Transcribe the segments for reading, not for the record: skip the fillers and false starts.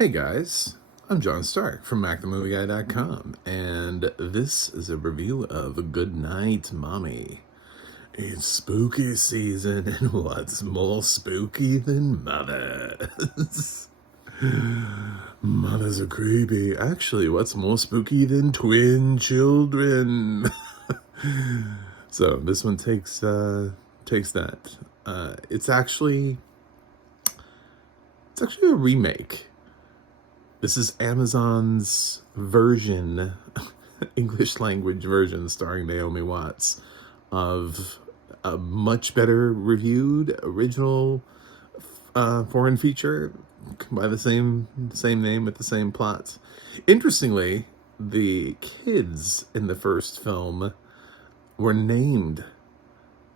Hey guys, I'm John Stark from MacTheMovieGuy.com, and this is a review of Goodnight, Mommy. It's spooky season, and what's more spooky than mothers? Mothers are creepy. Actually, what's more spooky than twin children? So this one takes that. It's actually a remake. This is Amazon's version, English language version, starring Naomi Watts, of a much better reviewed original foreign feature by the same name with the same plot. Interestingly, the kids in the first film were named.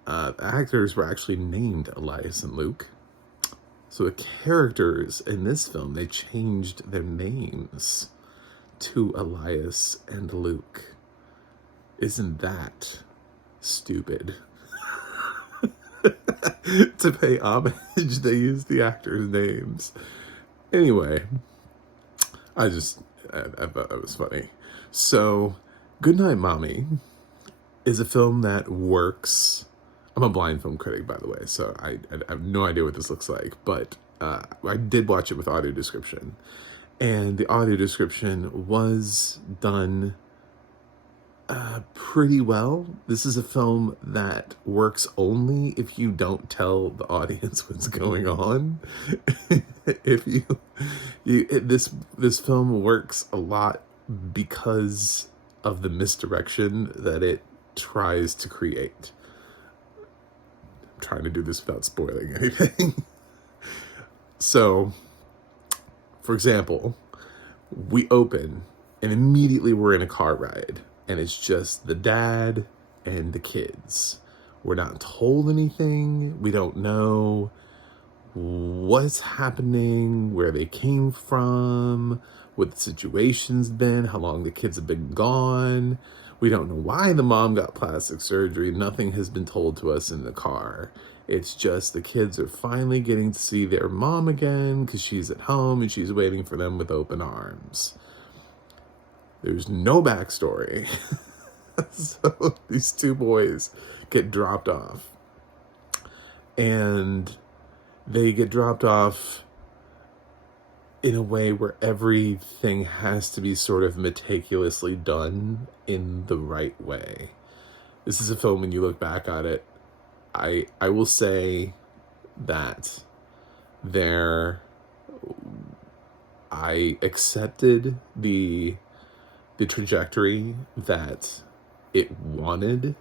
The actors were actually named Elias and Luke. So the characters in this film, they changed their names to Elias and Luke. Isn't that stupid? To pay homage, they used the actors' names. Anyway, I thought that was funny. So, Goodnight, Mommy is a film that works. I'm a blind film critic, by the way, so I have no idea what this looks like, but I did watch it with audio description, and the audio description was done pretty well. This is a film that works only if you don't tell the audience what's going on. If this film works a lot because of the misdirection that it tries to create. Trying to do this without spoiling anything. So, for example, we open and immediately we're in a car ride, and it's just the dad and the kids. We're not told anything. We don't know what's happening, where they came from, what the situation's been, how long the kids have been gone. We don't know why the mom got plastic surgery. Nothing has been told to us in the car. It's just the kids are finally getting to see their mom again because she's at home and she's waiting for them with open arms. There's no backstory. So these two boys get dropped off. And they get dropped off in a way where everything has to be sort of meticulously done in the right way. This is a film, when you look back at it, I will say that I accepted the trajectory that it wanted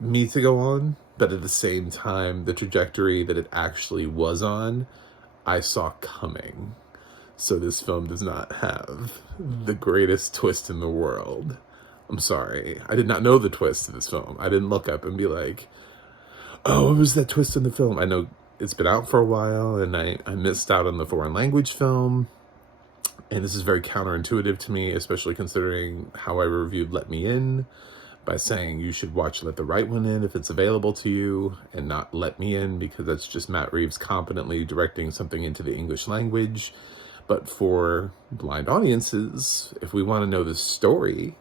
me to go on, but at the same time, the trajectory that it actually was on, I saw coming. So this film does not have the greatest twist in the world. I'm sorry. I did not know the twist of this film. I didn't look up and be like, oh, what was that twist in the film? I know it's been out for a while, and I missed out on the foreign language film. And this is very counterintuitive to me, especially considering how I reviewed Let Me In, by saying you should watch Let the Right One In if it's available to you, and not Let Me In, because that's just Matt Reeves competently directing something into the English language. But for blind audiences, if we want to know the story,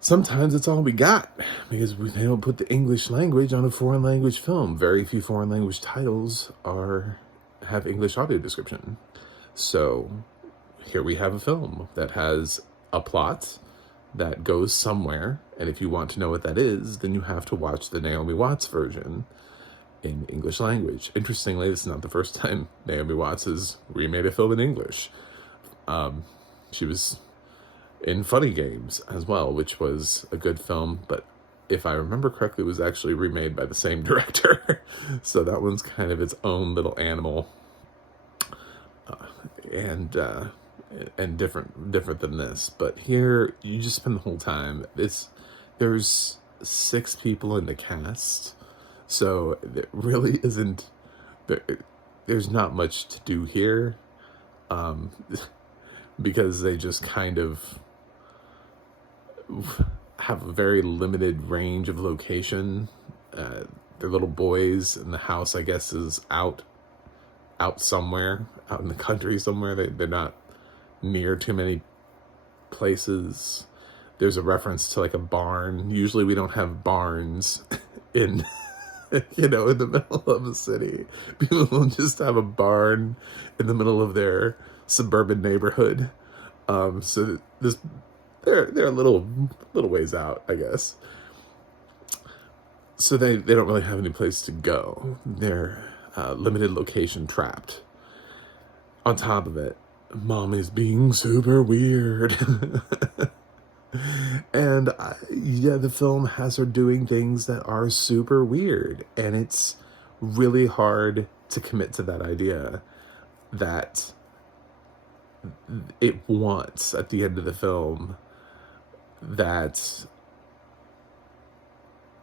sometimes it's all we got, because they don't put the English language on a foreign language film. Very few foreign language titles have English audio description. So here we have a film that has a plot that goes somewhere, and if you want to know what that is, then you have to watch the Naomi Watts version in English language. Interestingly, this is not the first time Naomi Watts has remade a film in English. She was in Funny Games as well, which was a good film, but if I remember correctly, it was actually remade by the same director. So that one's kind of its own little animal, and different than this. But here, you just spend the whole time. There's 6 people in the cast, so it really isn't. There's not much to do here, because they just kind of have a very limited range of location. They're little boys, and the house, I guess, is out out somewhere, out in the country somewhere. They're not near too many places. There's a reference to like a barn. Usually we don't have barns in, in the middle of a city. People will just have a barn in the middle of their suburban neighborhood. So this, they're a little ways out, I guess. So they don't really have any place to go. They're limited location trapped. On top of it, Mom is being super weird. And the film has her doing things that are super weird. And it's really hard to commit to that idea that it wants, at the end of the film, that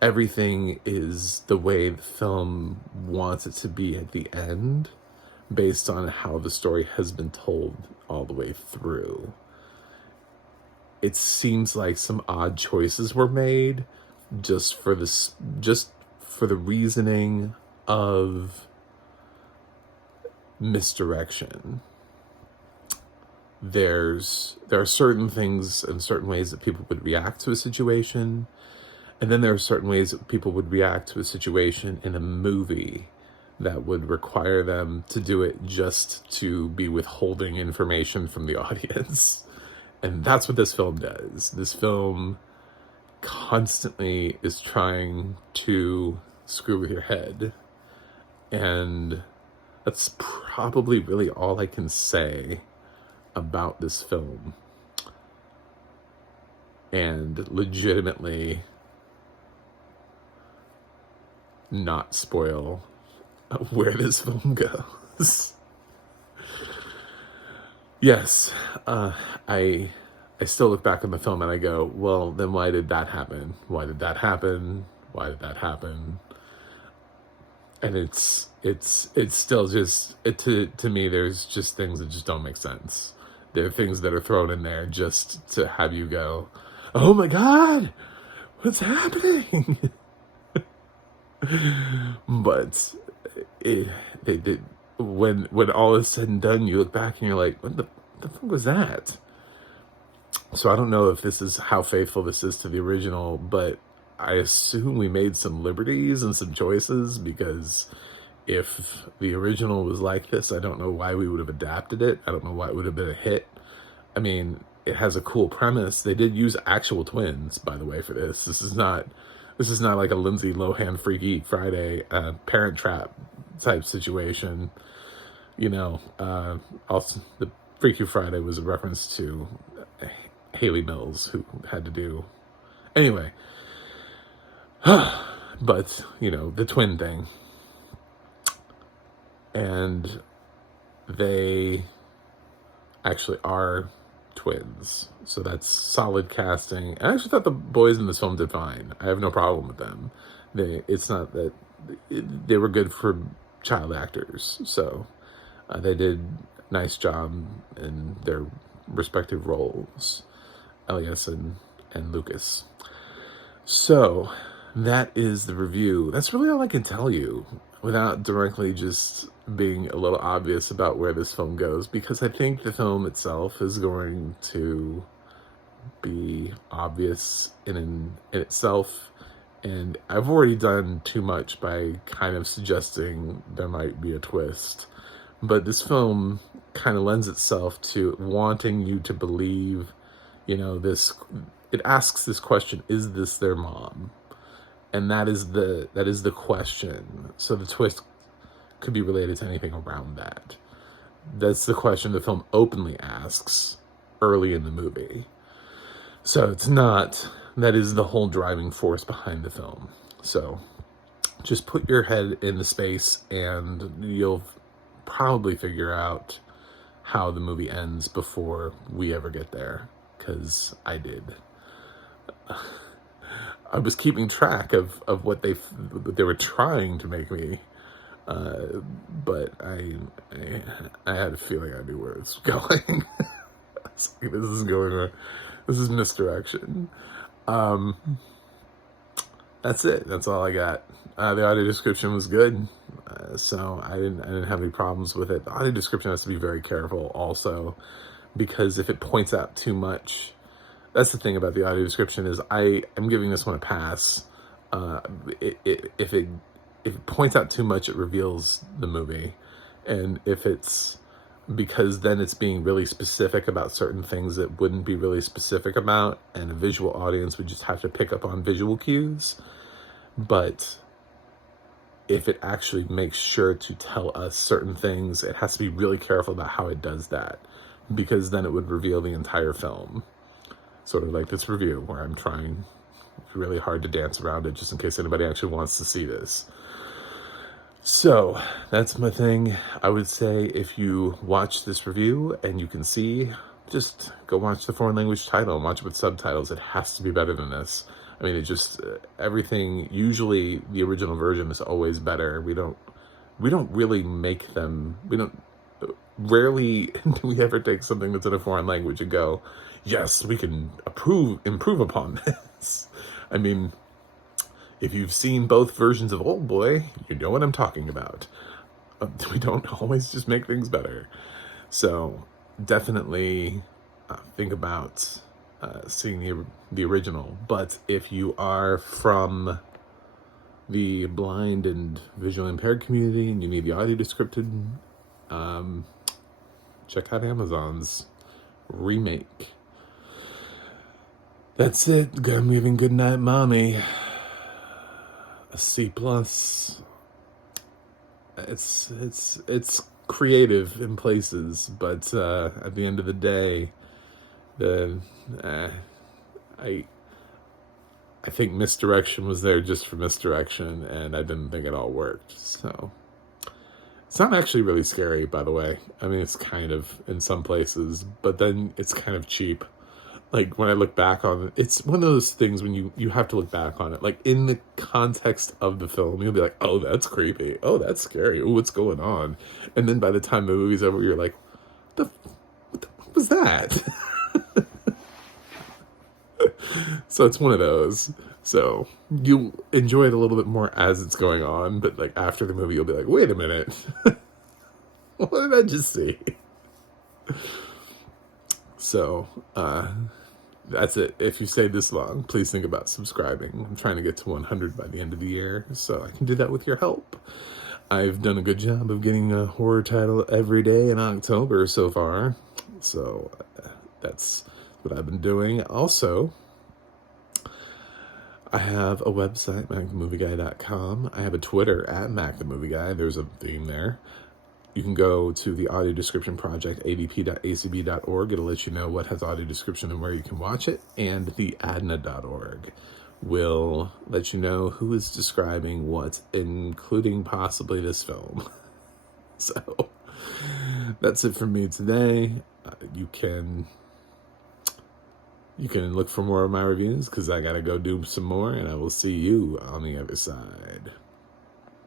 everything is the way the film wants it to be at the end, based on how the story has been told all the way through. It seems like some odd choices were made just for the reasoning of misdirection. There are certain things and certain ways that people would react to a situation, and then there are certain ways that people would react to a situation in a movie that would require them to do it just to be withholding information from the audience. And that's what this film does. This film constantly is trying to screw with your head. And that's probably really all I can say about this film. And legitimately not spoil where this film goes. Yes, I still look back on the film and I go, well, then why did that happen? Why did that happen? Why did that happen? And it's still just, to me, there's just things that just don't make sense. There are things that are thrown in there just to have you go, oh my God, what's happening? But when all is said and done, you look back and you're like, what the fuck was that? So I don't know if this is how faithful this is to the original, but I assume we made some liberties and some choices, because if the original was like this, I don't know why we would have adapted it. I don't know why it would have been a hit. I mean, it has a cool premise. They did use actual twins, by the way, for this. This is not like a Lindsay Lohan Freaky Friday Parent Trap type situation. Also the Freaky Friday was a reference to Haley Mills, who had to do anyway. But the twin thing, and they actually are twins, so that's solid casting. I actually thought the boys in this film did fine. I have no problem with them. It's not that they were good for child actors, so they did a nice job in their respective roles, Elias and Lucas. So that is the review. That's really all I can tell you without directly just being a little obvious about where this film goes, because I think the film itself is going to be obvious in itself, and I've already done too much by kind of suggesting there might be a twist. But this film kind of lends itself to wanting you to believe, this. It asks this question: is this their mom? And that is the question. So the twist could be related to anything around that. That's the question the film openly asks early in the movie. So it's not, that is the whole driving force behind the film. So just put your head in the space and you'll probably figure out how the movie ends before we ever get there, because I did. I was keeping track of what they were trying to make me, but I had a feeling I knew where it's going. It's like, this is misdirection. That's it. That's all I got. The audio description was good, so I didn't have any problems with it. The audio description has to be very careful also, because if it points out too much, that's the thing about the audio description is I am giving this one a pass. If it points out too much, it reveals the movie, and if it's because then it's being really specific about certain things that wouldn't be really specific about, and a visual audience would just have to pick up on visual cues. But if it actually makes sure to tell us certain things, it has to be really careful about how it does that, because then it would reveal the entire film. Sort of like this review where I'm trying really hard to dance around it just in case anybody actually wants to see this. So that's my thing. I would say if you watch this review and you can see, just go watch the foreign language title and watch it with subtitles. It has to be better than this. I mean, it just, everything, usually the original version is always better. We don't really make them, rarely do we ever take something that's in a foreign language and go, yes, we can improve upon this. I mean, if you've seen both versions of Old Boy, you know what I'm talking about. We don't always just make things better. So definitely think about seeing the original. But if you are from the blind and visually impaired community and you need the audio descripted, check out Amazon's remake. That's it. I'm giving Goodnight Mommy a C+. It's creative in places, but at the end of the day, I think misdirection was there just for misdirection, and I didn't think it all worked. So it's not actually really scary, by the way. I mean, it's kind of in some places, but then it's kind of cheap. Like, when I look back on it, it's one of those things when you have to look back on it. Like, in the context of the film, you'll be like, oh, that's creepy. Oh, that's scary. Oh, what's going on? And then by the time the movie's over, you're like, what the fuck was that? So it's one of those. So you enjoy it a little bit more as it's going on, but like after the movie, you'll be like, wait a minute. What did I just see? So, that's it. If you stayed this long, please think about subscribing. I'm trying to get to 100 by the end of the year, so I can do that with your help. I've done a good job of getting a horror title every day in October so far, so that's what I've been doing. Also, I have a website, MacTheMovieGuy.com. I have a Twitter at MacTheMovieGuy. There's a theme there. You can go to the audio description project, adp.acb.org. It'll let you know what has audio description and where you can watch it. And the adna.org will let you know who is describing what, including possibly this film. So that's it from me today. You can look for more of my reviews because I got to go do some more, and I will see you on the other side.